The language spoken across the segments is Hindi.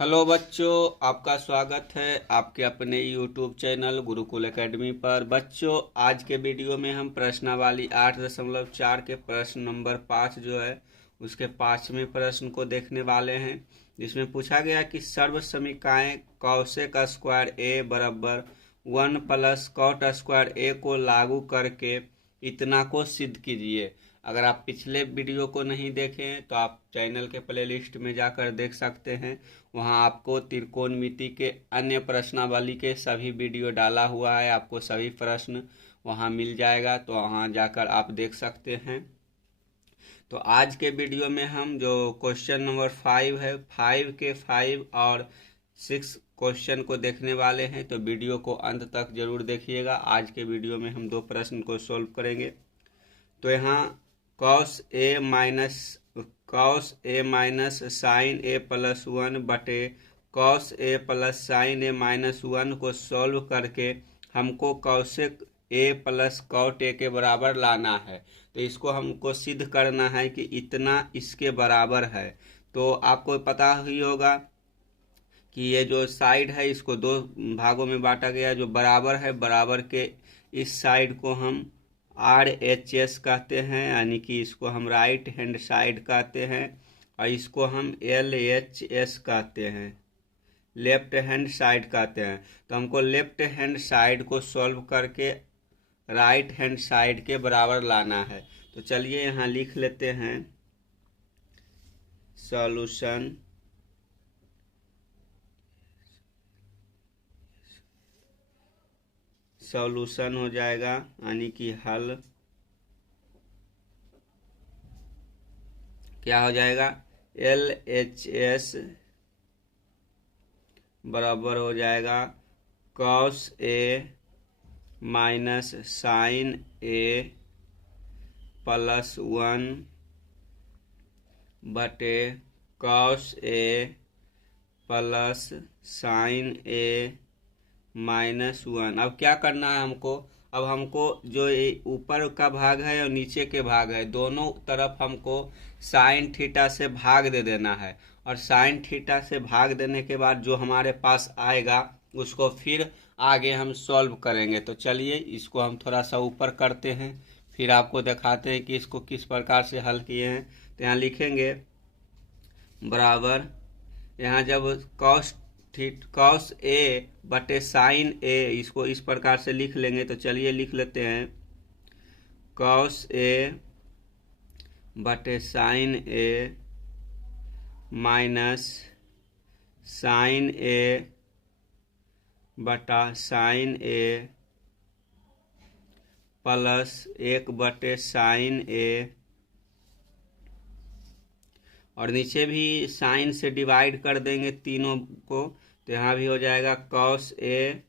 हेलो बच्चों, आपका स्वागत है आपके अपने यूट्यूब चैनल गुरुकुल एकेडमी पर। बच्चों, आज के वीडियो में हम प्रश्नावली 8.4 के प्रश्न नंबर 5 जो है उसके 5वें प्रश्न को देखने वाले हैं, जिसमें पूछा गया कि सर्व समीकरण कॉसेक स्क्वायर ए बराबर 1 प्लस कॉट स्क्वायर ए को लागू करके इतना को सिद्ध कीजिए। अगर आप पिछले वीडियो को नहीं देखें तो आप चैनल के प्लेलिस्ट में जाकर देख सकते हैं। वहां आपको त्रिकोणमिति के अन्य प्रश्नावली के सभी वीडियो डाला हुआ है, आपको सभी प्रश्न वहां मिल जाएगा, तो वहां जाकर आप देख सकते हैं। तो आज के वीडियो में हम जो क्वेश्चन नंबर 5 है, 5 के 5 और 6 क्वेश्चन को देखने वाले हैं। तो वीडियो को अंत तक जरूर देखिएगा। आज के वीडियो में हम 2 प्रश्न को सोल्व करेंगे। तो यहाँ cos A minus sine A plus 1 बटे cos A plus sine A minus 1 को सॉल्व करके हमको cosec A plus cot A के बराबर लाना है। तो इसको हमको सिद्ध करना है कि इतना इसके बराबर है। तो आपको पता ही होगा कि ये जो साइड है इसको 2 भागों में बांटा गया। जो बराबर है, बराबर के इस साइड को हम RHS कहते हैं, यानी कि इसको हम राइट हैंड साइड कहते हैं, और इसको हम LHS कहते हैं, लेफ्ट हैंड साइड कहते हैं। तो हमको लेफ्ट हैंड साइड को सॉल्व करके राइट हैंड साइड के बराबर लाना है। तो चलिए यहाँ लिख लेते हैं सॉल्यूशन। सॉल्यूशन हो जाएगा यानी कि हल। क्या हो जाएगा? LHS बराबर हो जाएगा cos A minus sine A plus 1 बटे cos A plus sine A minus 1। अब क्या करना है हमको? अब हमको जो ऊपर का भाग है और नीचे के भाग है, दोनों तरफ हमको साइन थीटा से भाग दे देना है। और साइन थीटा से भाग देने के बाद जो हमारे पास आएगा उसको फिर आगे हम सॉल्व करेंगे। तो चलिए इसको हम थोड़ा सा ऊपर करते हैं, फिर आपको दिखाते हैं कि इसको किस प्रकार से हल किए हैं। तो यहाँ लिखेंगे बराबर, यहाँ जब कॉस ए बटे साइन ए, इसको इस प्रकार से लिख लेंगे। तो चलिए लिख लेते हैं कॉस ए बटे साइन ए माइनस साइन ए बटा साइन ए प्लस 1 बटे साइन ए, और नीचे भी साइन से डिवाइड कर देंगे तीनों को। तो यहाँ भी हो जाएगा कॉस ए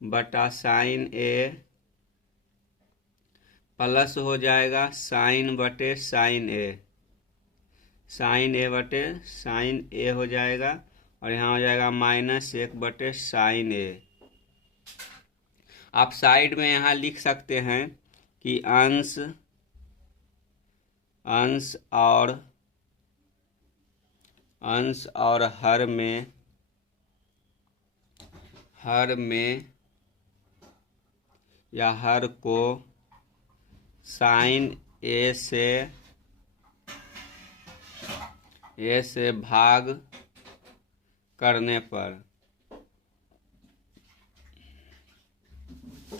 बटा साइन ए प्लस हो जाएगा साइन बटे साइन ए, साइन ए बटे साइन ए हो जाएगा, और यहाँ हो जाएगा माइनस 1 बटे साइन ए। आप साइड में यहाँ लिख सकते हैं कि अंश और हर में या हर को साइन ए से भाग करने पर,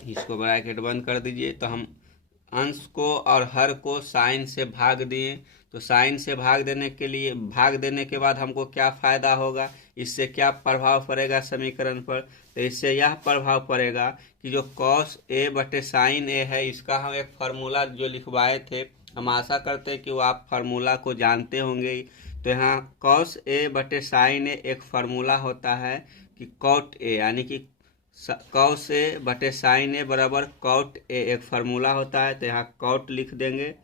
इसको ब्रैकेट बंद कर दीजिए। तो हम अंश को और हर को साइन से भाग दिए। तो साइन से भाग देने के बाद हमको क्या फायदा होगा, इससे क्या प्रभाव पड़ेगा समीकरण पर? तो इससे यह प्रभाव पड़ेगा कि जो कॉस ए बटे साइन ए है, इसका हम एक फार्मूला जो लिखवाए थे, हम आशा करते हैं कि वो आप फार्मूला को जानते होंगे। तो यहाँ कॉस ए बटे साइन ए एक फार्मूला होता है कि कॉट ए, यानी कि कॉस ए बटे साइन ए बराबर कॉट ए एक फार्मूला होता है। तो यहाँ कॉट लिख देंगे,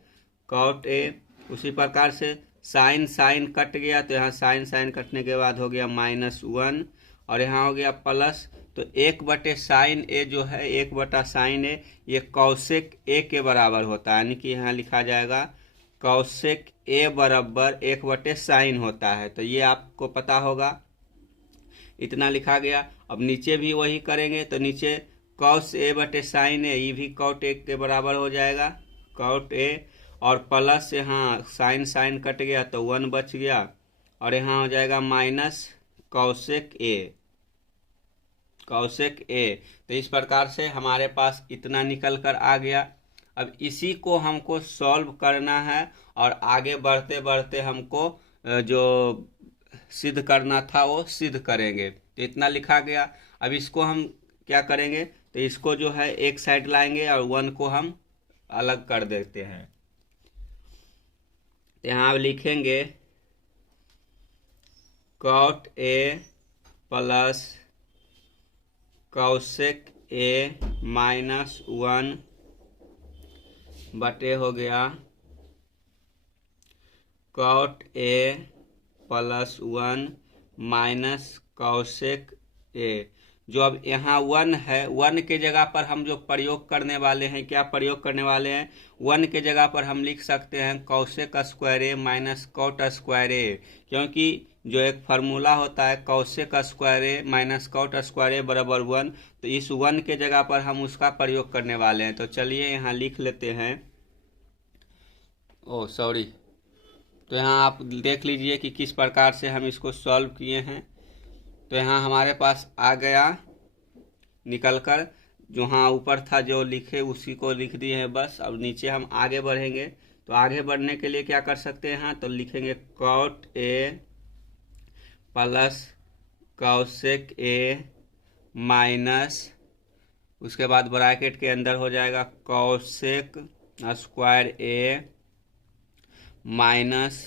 कॉट ए। उसी प्रकार से साइन कट गया, तो यहाँ साइन कटने के बाद हो गया -1, और यहाँ हो गया प्लस। तो 1 बटे साइन ए जो है, 1 बटा साइन ए, ये कॉसेक ए के बराबर होता है, यानी कि यहाँ लिखा जाएगा कॉसेक ए बराबर 1 बटे साइन होता है। तो ये आपको पता होगा इतना लिखा गया। अब नीचे भी वही करेंगे तो नीचे कॉस ए बटे साइन ए, ये भी कॉट ए के बराबर हो जाएगा, कॉट ए, और प्लस यहाँ साइन साइन कट गया तो 1 बच गया, और यहाँ हो जाएगा माइनस कॉसेक ए, कॉसेक ए। तो इस प्रकार से हमारे पास इतना निकल कर आ गया। अब इसी को हमको सॉल्व करना है और आगे बढ़ते बढ़ते हमको जो सिद्ध करना था वो सिद्ध करेंगे। तो इतना लिखा गया। अब इसको हम क्या करेंगे, तो इसको जो है एक साइड लाएंगे और 1 को हम अलग कर देते हैं। तो यहाँ लिखेंगे cot A plus cosec A minus 1 बटे हो गया cot A plus 1 minus cosec A. जो अब यहाँ 1 है, 1 के जगह पर हम जो प्रयोग करने वाले हैं, क्या प्रयोग करने वाले हैं, 1 के जगह पर हम लिख सकते हैं cosec square A minus cot square ए, क्योंकि जो एक फार्मूला होता है cosec square A minus cot square ए बराबर 1, तो इस 1 के जगह पर हम उसका प्रयोग करने वाले हैं। तो चलिए यहाँ लिख लेते हैं, ओ सॉरी, तो यहाँ आप देख लीजिए कि किस प्रकार से हम इसको सॉल्व किए हैं। तो यहाँ हमारे पास आ गया निकलकर, जो हाँ ऊपर था जो लिखे उसी को लिख दिए हैं बस। अब नीचे हम आगे बढ़ेंगे, तो आगे बढ़ने के लिए क्या कर सकते हैं, यहाँ तो लिखेंगे cot A plus cosec A minus, उसके बाद ब्रैकेट के अंदर हो जाएगा cosec square A minus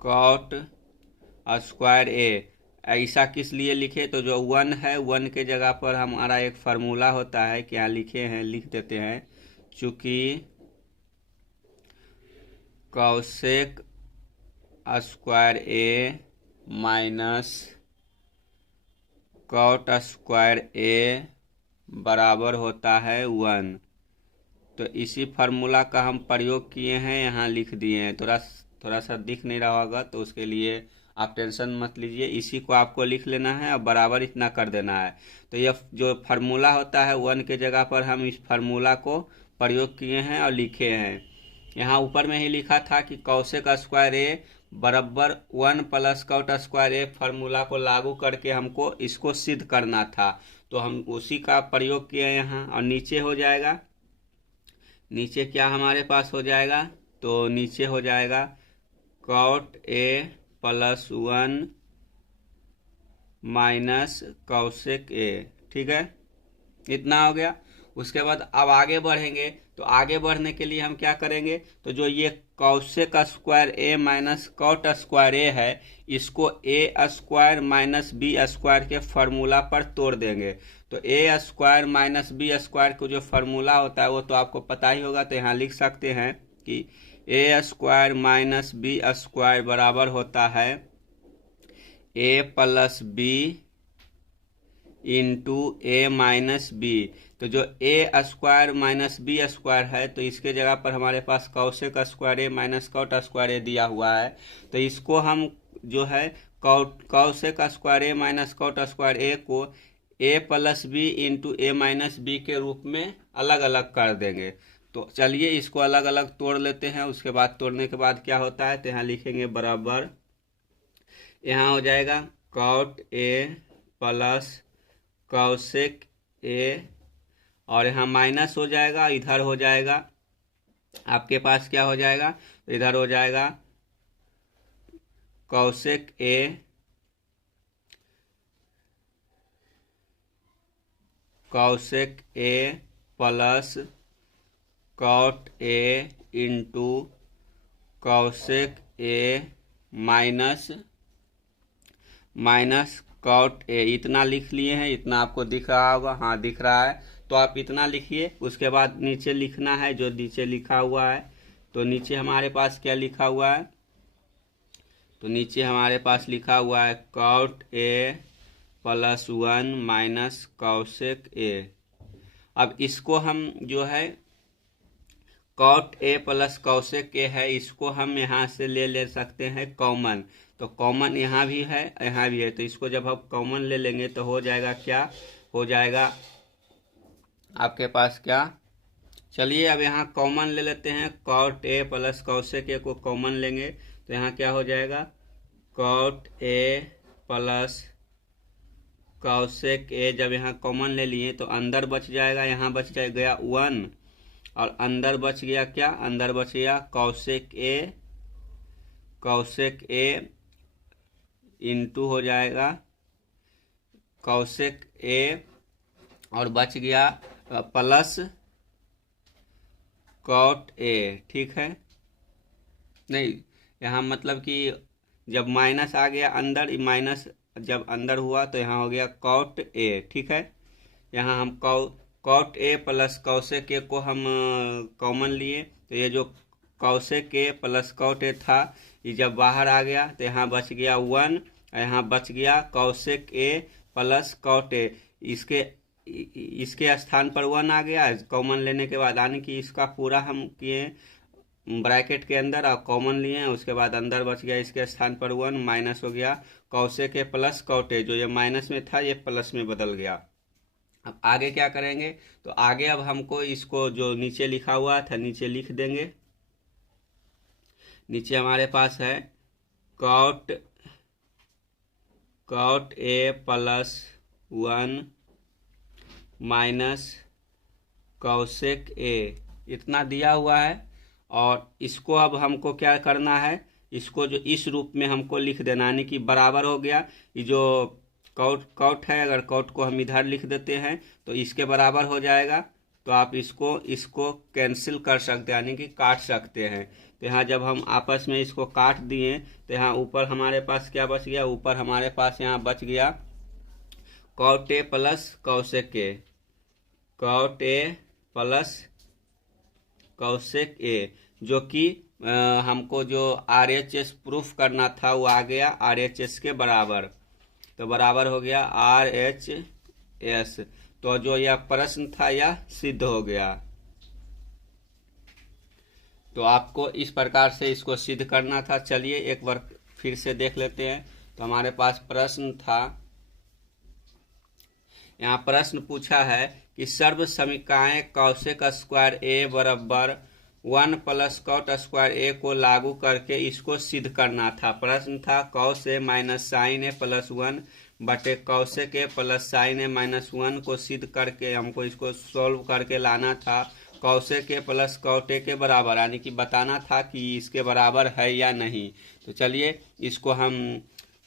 cot square A. ऐसा किस लिए लिखे, तो जो 1 है 1 के जगह पर हमारा एक फार्मूला होता है, क्या लिखे हैं, लिख देते हैं, चूंकि cosec square A minus cot square ए बराबर होता है 1, तो इसी फार्मूला का हम प्रयोग किए हैं, यहाँ लिख दिए हैं। थोड़ा सा दिख नहीं रहा होगा तो उसके लिए आप टेंशन मत लीजिए, इसी को आपको लिख लेना है और बराबर इतना कर देना है। तो यह जो फार्मूला होता है 1 के जगह पर हम इस फार्मूला को प्रयोग किए हैं और लिखे हैं। यहाँ ऊपर में ही लिखा था कि कॉसेक स्क्वायर ए बराबर 1 प्लस कॉट स्क्वायर ए, फार्मूला को लागू करके हमको इसको सिद्ध करना था, तो हम उसी का प्रयोग किए यहाँ। और नीचे हो जाएगा, नीचे क्या हमारे पास हो जाएगा, तो नीचे हो जाएगा cot A plus 1 minus cosec A, ठीक है, इतना हो गया। उसके बाद अब आगे बढ़ेंगे, तो आगे बढ़ने के लिए हम क्या करेंगे, तो जो ये cosec square A minus cot square ए है, इसको ए स्क्वायर माइनस बी स्क्वायर के फार्मूला पर तोड़ देंगे। तो ए स्क्वायर माइनस बी स्क्वायर को जो फार्मूला होता है वो तो आपको पता ही होगा, तो यहाँ लिख सकते हैं कि ए स्क्वायर माइनस बी स्क्वायर बराबर होता है ए प्लस बी इंटू ए माइनस बी। तो जो ए स्क्वायर माइनस बी स्क्वायर है, तो इसके जगह पर हमारे पास cosec square A minus cot square ए दिया हुआ है, तो इसको हम जो है cosec square A minus cot square ए को ए प्लस बी इंटू ए माइनस बी के रूप में अलग अलग कर देंगे। तो चलिए इसको अलग अलग तोड़ लेते हैं। उसके बाद तोड़ने के बाद क्या होता है, तो यहाँ लिखेंगे बराबर, यहाँ हो जाएगा cot A plus cosec A, और यहाँ माइनस हो जाएगा, इधर हो जाएगा आपके पास क्या हो जाएगा, तो इधर हो जाएगा cosec A plus cot A into cosec A minus cot A. इतना लिख लिए हैं, इतना आपको दिख रहा होगा, हाँ दिख रहा है, तो आप इतना लिखिए। उसके बाद नीचे लिखना है जो नीचे लिखा हुआ है, तो नीचे हमारे पास क्या लिखा हुआ है, तो नीचे हमारे पास लिखा हुआ है cot A plus 1 minus cosec A. अब इसको हम जो है cot A plus cosec A है, इसको हम यहाँ से ले सकते हैं कॉमन, तो कॉमन यहाँ भी है यहाँ भी है, तो इसको जब हम कॉमन ले लेंगे तो हो जाएगा क्या, हो जाएगा आपके पास क्या। चलिए अब यहाँ कॉमन ले लेते हैं, cot A plus cosec A को कॉमन लेंगे तो यहाँ क्या हो जाएगा, cot A plus cosec A. जब यहाँ कॉमन ले लिए तो अंदर बच जाएगा, यहाँ बच गया 1 और अंदर बच गया क्या, अंदर बच गया कॉसेक ए इंटू हो जाएगा कॉसेक ए और बच गया प्लस कॉट ए। ठीक है, नहीं यहाँ मतलब कि जब माइनस आ गया अंदर, माइनस जब अंदर हुआ तो यहाँ हो गया कॉट ए। ठीक है, यहाँ हम cot A plus cosec A को हम कॉमन लिए तो ये जो cosec A plus cot A था ये जब बाहर आ गया तो यहाँ बच गया 1, यहाँ बच गया cosec A plus cot A. इसके स्थान पर 1 आ गया कॉमन लेने के बाद, यानी कि इसका पूरा हम किए ब्रैकेट के अंदर और कॉमन लिए, उसके बाद अंदर बच गया इसके स्थान पर 1, माइनस हो गया cosec A plus cot A. जो ये माइनस में था ये प्लस में बदल गया। अब आगे क्या करेंगे, तो आगे अब हमको इसको जो नीचे लिखा हुआ था नीचे लिख देंगे। नीचे हमारे पास है cot A plus 1 minus cosec A, इतना दिया हुआ है। और इसको अब हमको क्या करना है, इसको जो इस रूप में हमको लिख देना, यानी कि बराबर हो गया। ये जो कॉट है, अगर कॉट को हम इधर लिख देते हैं तो इसके बराबर हो जाएगा। तो आप इसको कैंसिल कर सकते हैं, यानी कि काट सकते हैं। तो यहाँ जब हम आपस में इसको काट दिए तो यहाँ ऊपर हमारे पास क्या बच गया, ऊपर हमारे पास यहाँ बच गया cot A plus cosec A, cot A plus cosec A, जो कि हमको जो RHS प्रूफ करना था वो आ गया RHS के बराबर। तो बराबर हो गया RHS। तो जो यह प्रश्न था यह सिद्ध हो गया। तो आपको इस प्रकार से इसको सिद्ध करना था। चलिए एक बार फिर से देख लेते हैं। तो हमारे पास प्रश्न था, यहाँ प्रश्न पूछा है कि सर्व समीकरण कॉसेक स्क्वायर ए बराबर 1 प्लस कॉट स्क्वायर ए को लागू करके इसको सिद्ध करना था। प्रश्न था cos A minus sine A plus 1 बटे cosec A plus sine A minus 1 को सिद्ध करके हमको इसको सॉल्व करके लाना था cosec A plus cot A के बराबर, यानी कि बताना था कि इसके बराबर है या नहीं। तो चलिए इसको हम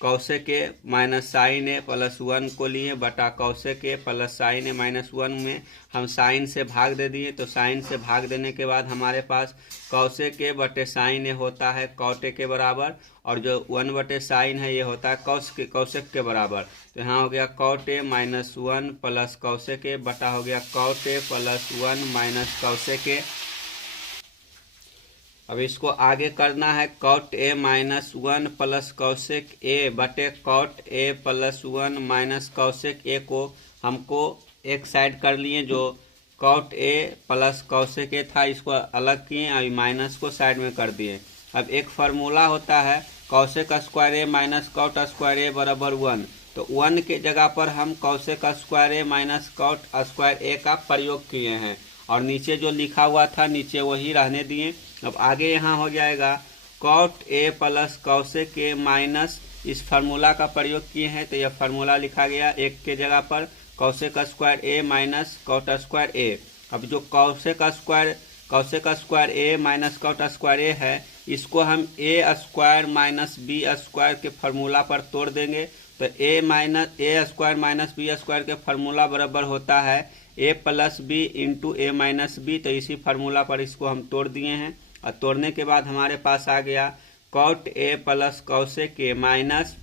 cosec A minus sine A plus 1 को लिए बटा cosec A plus sine A minus 1 में हम साइन से भाग दे दिए। तो साइन से भाग देने के बाद हमारे पास कॉसेक ए बटे साइन ए होता है कॉट ए के बराबर, और जो 1 बटे साइन है ये होता है कॉसेक के बराबर। तो यहाँ हो गया cot A minus 1 plus cosec A बटा हो गया cot A plus 1 minus cosec A. अब इसको आगे करना है, cot A minus 1 plus cosec A बटे cot A plus 1 minus cosec A को हमको एक साइड कर लिए। जो cot A plus cosec A था इसको अलग किए, अभी माइनस को साइड में कर दिए। अब एक फार्मूला होता है cosec square A minus cot square ए बराबर 1, तो 1 के जगह पर हम cosec square A minus cot square ए का प्रयोग किए हैं, और नीचे जो लिखा हुआ था नीचे वही रहने दिए। अब आगे यहाँ हो जाएगा cot A plus cosec A minus, इस फार्मूला का प्रयोग किए हैं तो यह फार्मूला लिखा गया 1 के जगह पर cosec square A minus cot square ए। अब जो cosec square A minus cot square ए है इसको हम ए स्क्वायर माइनस बी स्क्वायर के फार्मूला पर तोड़ देंगे। तो ए स्क्वायर माइनस बी स्क्वायर के फार्मूला बराबर होता है ए प्लस बी इंटू ए माइनस बी। तो इसी फार्मूला पर इसको हम तोड़ दिए हैं, और तोड़ने के बाद हमारे पास आ गया cot A plus cosec A minus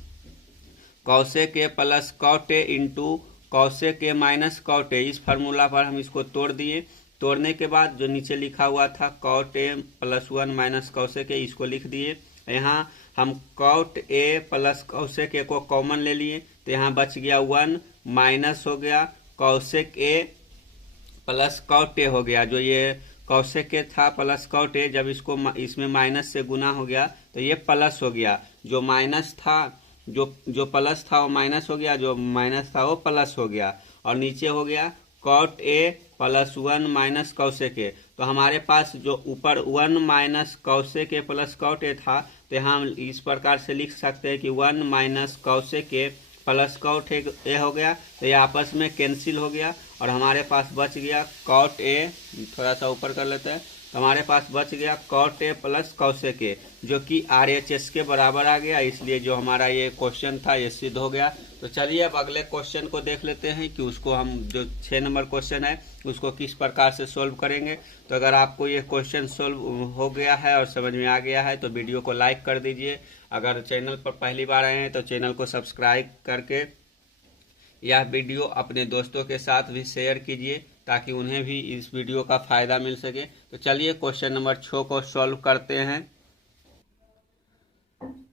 cosec A plus cot A into cosec A minus cot A. इस फार्मूला पर हम इसको तोड़ दिए। तोड़ने के बाद जो नीचे लिखा हुआ था cot A plus 1 minus cosec A इसको लिख दिए। यहाँ हम cot A plus cosec A को कॉमन ले लिए तो यहाँ बच गया 1 माइनस हो गया cosec A plus cot A हो गया। जो ये कॉसेक ए था प्लस कॉट ए, जब इसको इसमें माइनस से गुना हो गया तो ये प्लस हो गया। जो माइनस था, जो प्लस था वो माइनस हो गया, जो माइनस था वो प्लस हो गया, और नीचे हो गया cot A plus 1 minus cosec A. तो हमारे पास जो ऊपर 1 minus cosec A plus cot A था, तो यहाँ हम इस प्रकार से लिख सकते हैं कि 1 minus cosec A plus cot A हो गया। तो ये आपस में कैंसिल हो गया और हमारे पास बच गया कॉट ए, थोड़ा सा ऊपर कर लेते हैं, तो हमारे पास बच गया कॉट ए प्लस कौसेक ए, जो कि RHS के बराबर आ गया। इसलिए जो हमारा ये क्वेश्चन था ये सिद्ध हो गया। तो चलिए अब अगले क्वेश्चन को देख लेते हैं कि उसको हम, जो 6 नंबर क्वेश्चन है, उसको किस प्रकार से सोल्व करेंगे। तो अगर आपको ये क्वेश्चन सोल्व हो गया है और समझ में आ गया है तो वीडियो को लाइक कर दीजिए। अगर चैनल पर पहली बार आए हैं तो चैनल को सब्सक्राइब करके यह वीडियो अपने दोस्तों के साथ भी शेयर कीजिए ताकि उन्हें भी इस वीडियो का फायदा मिल सके। तो चलिए क्वेश्चन नंबर 6 को सॉल्व करते हैं।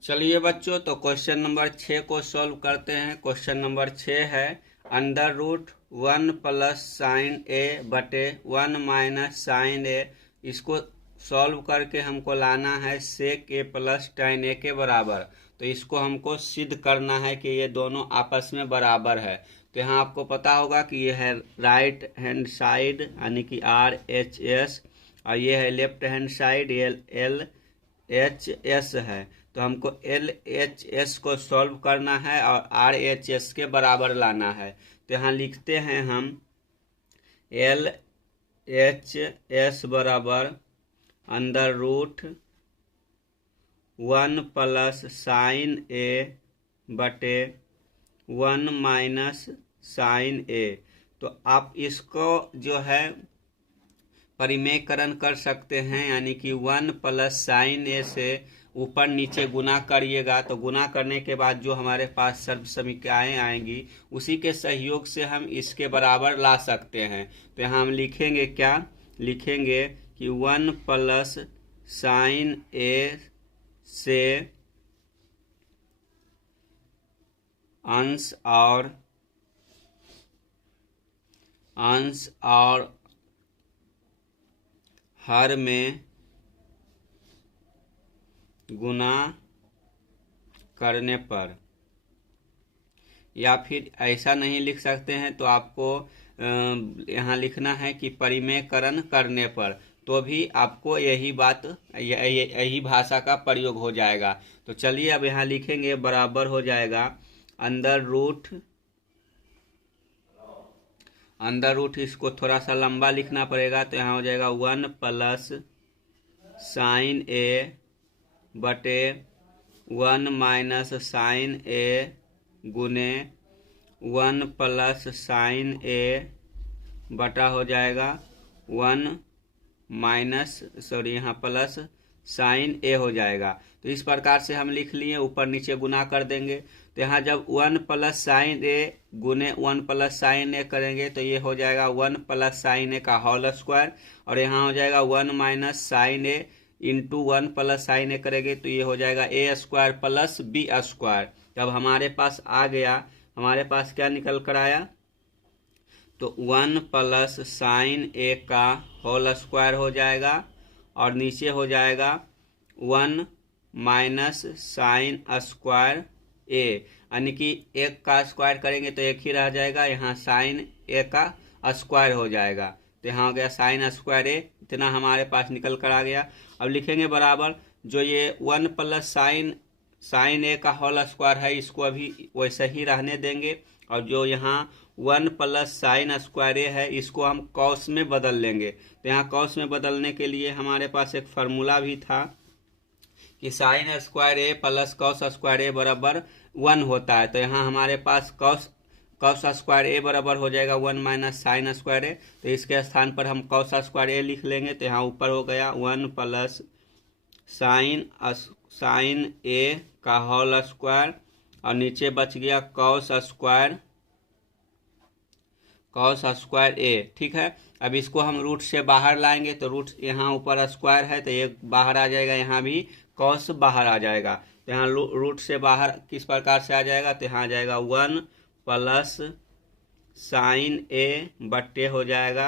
चलिए बच्चों, तो क्वेश्चन नंबर 6 को सॉल्व करते हैं। क्वेश्चन नंबर 6 है √1 प्लस साइन ए बटे 1 माइनस साइन ए। इसको सॉल्व करके हमको लाना है सेक ए प्लस tan ए के बराबर। तो इसको हमको सिद्ध करना है कि ये दोनों आपस में बराबर है। तो यहाँ आपको पता होगा कि ये है राइट हैंड साइड यानी कि RHS, और ये है लेफ्ट हैंड साइड LHS है। तो हमको LHS को सॉल्व करना है और RHS के बराबर लाना है। तो यहाँ लिखते हैं हम LHS बराबर √1 प्लस साइन ए बटे 1 माइनस साइन ए। तो आप इसको जो है परिमेयकरण कर सकते हैं, यानी कि 1 प्लस साइन ए से ऊपर नीचे गुना करिएगा। तो गुना करने के बाद जो हमारे पास सर्व समीकरणाएं आएंगी उसी के सहयोग से हम इसके बराबर ला सकते हैं। तो यहाँ हम लिखेंगे क्या, लिखेंगे कि 1 प्लस साइन ए से अंश और हर में गुना करने पर, या फिर ऐसा नहीं लिख सकते हैं तो आपको यहाँ लिखना है कि परिमेयकरण करने पर, तो भी आपको यही बात, यही भाषा का प्रयोग हो जाएगा। तो चलिए अब यहाँ लिखेंगे बराबर हो जाएगा अंडर रूट, इसको थोड़ा सा लंबा लिखना पड़ेगा। तो यहाँ हो जाएगा 1 प्लस साइन ए बटे 1 माइनस साइन ए गुने 1 प्लस साइन ए बटा हो जाएगा 1 माइनस यहाँ प्लस साइन ए हो जाएगा। तो इस प्रकार से हम लिख लिए, ऊपर नीचे गुना कर देंगे। तो यहाँ जब 1 प्लस साइन ए गुने 1 प्लस साइन ए करेंगे तो ये हो जाएगा 1 प्लस साइन ए का होल स्क्वायर, और यहाँ हो जाएगा 1 माइनस साइन ए इंटू 1 प्लस साइन ए करेंगे तो ये हो जाएगा a square plus b square. जब हमारे पास आ गया, हमारे पास क्या निकल कर आया, तो 1 प्लस साइन ए का होल स्क्वायर हो जाएगा और नीचे हो जाएगा 1 माइनस साइन स्क्वायर ए, यानी कि एक का स्क्वायर करेंगे तो एक ही रह जाएगा, यहाँ साइन ए का स्क्वायर हो जाएगा। तो यहाँ हो गया साइन स्क्वायर ए, इतना हमारे पास निकल कर आ गया। अब लिखेंगे बराबर जो ये 1 प्लस साइन ए का होल स्क्वायर है इसको अभी वैसे ही रहने देंगे, और जो यहाँ 1 प्लस साइन स्क्वायर ए है इसको हम कॉस में बदल लेंगे। तो यहाँ कॉस में बदलने के लिए हमारे पास एक फार्मूला भी था कि साइन स्क्वायर ए प्लस कॉस स्क्वायर ए बराबर 1 होता है। तो यहाँ हमारे पास कॉस स्क्वायर ए बराबर हो जाएगा 1 माइनस साइन स्क्वायर ए। तो इसके स्थान पर हम कॉस स्क्वायर ए लिख लेंगे। तो यहाँ ऊपर हो गया 1 प्लस साइन ए का होल स्क्वायर, और नीचे बच गया कॉस स्क्वायर ए। ठीक है, अब इसको हम रूट से बाहर लाएंगे तो रूट यहाँ ऊपर स्क्वायर है तो ये बाहर आ जाएगा, यहाँ भी कॉस बाहर आ जाएगा। तो यहाँ रूट से बाहर किस प्रकार से आ जाएगा, तो यहाँ आ जाएगा 1 प्लस साइन ए बट्टे हो जाएगा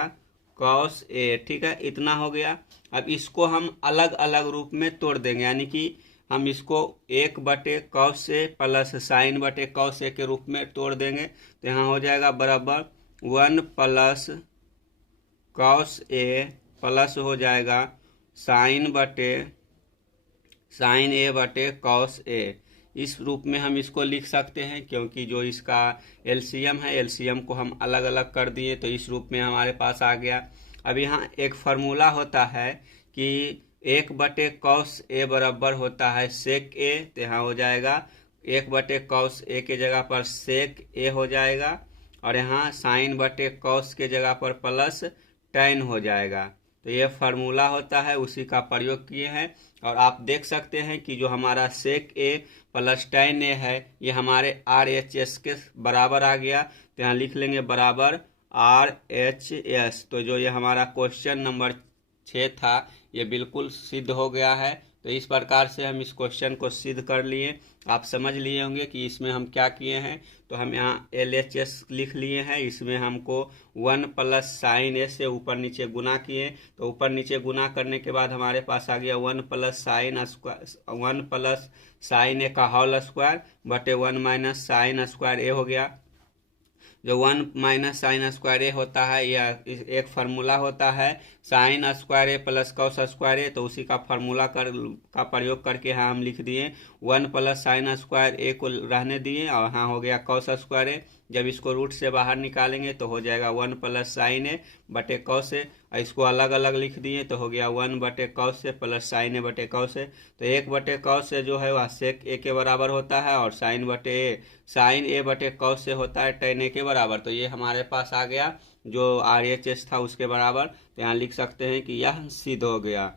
कॉस ए। ठीक है, इतना हो गया। अब इसको हम अलग अलग रूप में तोड़ देंगे, यानी कि हम इसको 1/cos A प्लस साइन बटे cos A के रूप में तोड़ देंगे। तो यहाँ हो जाएगा बराबर 1 प्लस cos A प्लस हो जाएगा साइन A बटे cos A। इस रूप में हम इसको लिख सकते हैं, क्योंकि जो इसका एलसीएम है, एलसीएम को हम अलग अलग कर दिए तो इस रूप में हमारे पास आ गया। अब यहाँ एक फार्मूला होता है कि 1/cos A बराबर होता है sec A। तो यहाँ हो जाएगा 1/cos A के जगह पर sec A हो जाएगा, और यहाँ साइन बटे cos के जगह पर प्लस tan हो जाएगा। तो ये फार्मूला होता है, उसी का प्रयोग किए हैं। और आप देख सकते हैं कि जो हमारा sec A plus tan A है, ये हमारे RHS के बराबर आ गया। तो यहाँ लिख लेंगे बराबर RHS। तो जो ये हमारा क्वेश्चन नंबर 6 था, ये बिल्कुल सिद्ध हो गया है। तो इस प्रकार से हम इस क्वेश्चन को सिद्ध कर लिए। आप समझ लिए होंगे कि इसमें हम क्या किए हैं। तो हम यहाँ LHS लिख लिए हैं, इसमें हमको 1 प्लस साइन A से ऊपर नीचे गुना किए। तो ऊपर नीचे गुना करने के बाद हमारे पास आ गया 1 प्लस साइन A का होल स्क्वायर बटे 1 माइनस साइन स्क्वायर A हो गया। जो 1 माइनस साइन स्क्वायर A होता है, यह एक फार्मूला होता है sine square A plus cos square A। तो उसी का फार्मूला का प्रयोग करके यहाँ हम लिख दिए 1 प्लस साइन स्क्वायर A को रहने दिए, और यहाँ हो गया कॉस स्क्वायर A। जब इसको रूट से बाहर निकालेंगे तो हो जाएगा 1 प्लस साइन A बटे कॉस A। इसको अलग अलग लिख दिए तो हो गया 1/cos A plus sign A बटे कॉस A। तो 1/cos A जो है वह sec A के बराबर होता है, और साइन A बटे cos A होता है tan A के बराबर। तो ये हमारे पास आ गया जो RHS था उसके बराबर। तो यहाँ लिख सकते हैं कि यह सिद्ध हो गया।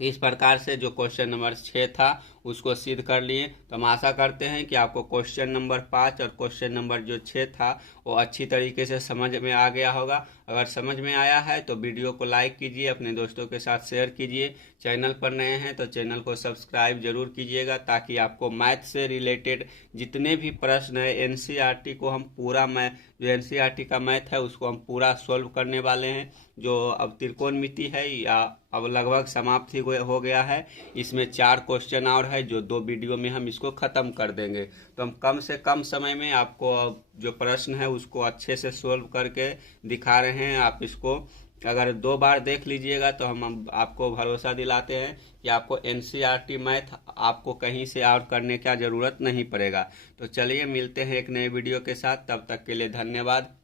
तो इस प्रकार से जो क्वेश्चन नंबर 6 था उसको सिद्ध कर लिए। तो हम आशा करते हैं कि आपको क्वेश्चन नंबर 5 और क्वेश्चन नंबर जो 6 था वो अच्छी तरीके से समझ में आ गया होगा। अगर समझ में आया है तो वीडियो को लाइक कीजिए, अपने दोस्तों के साथ शेयर कीजिए। चैनल पर नए हैं तो चैनल को सब्सक्राइब जरूर कीजिएगा, ताकि आपको मैथ से रिलेटेड जितने भी प्रश्न है एनसीईआरटी को हम पूरा जो एनसीईआरटी का मैथ है उसको हम पूरा सॉल्व करने वाले हैं। जो अब त्रिकोणमिति है या अब लगभग समाप्ति हो गया है, इसमें 4 क्वेश्चन और है जो 2 वीडियो में हम इसको ख़त्म कर देंगे। तो हम कम से कम समय में आपको जो प्रश्न है उसको अच्छे से सॉल्व करके दिखा रहे हैं। आप इसको अगर 2 बार देख लीजिएगा तो हम आपको भरोसा दिलाते हैं कि आपको एनसीईआरटी मैथ आपको कहीं से आउट करने का ज़रूरत नहीं पड़ेगा। तो चलिए मिलते हैं एक नए वीडियो के साथ, तब तक के लिए धन्यवाद।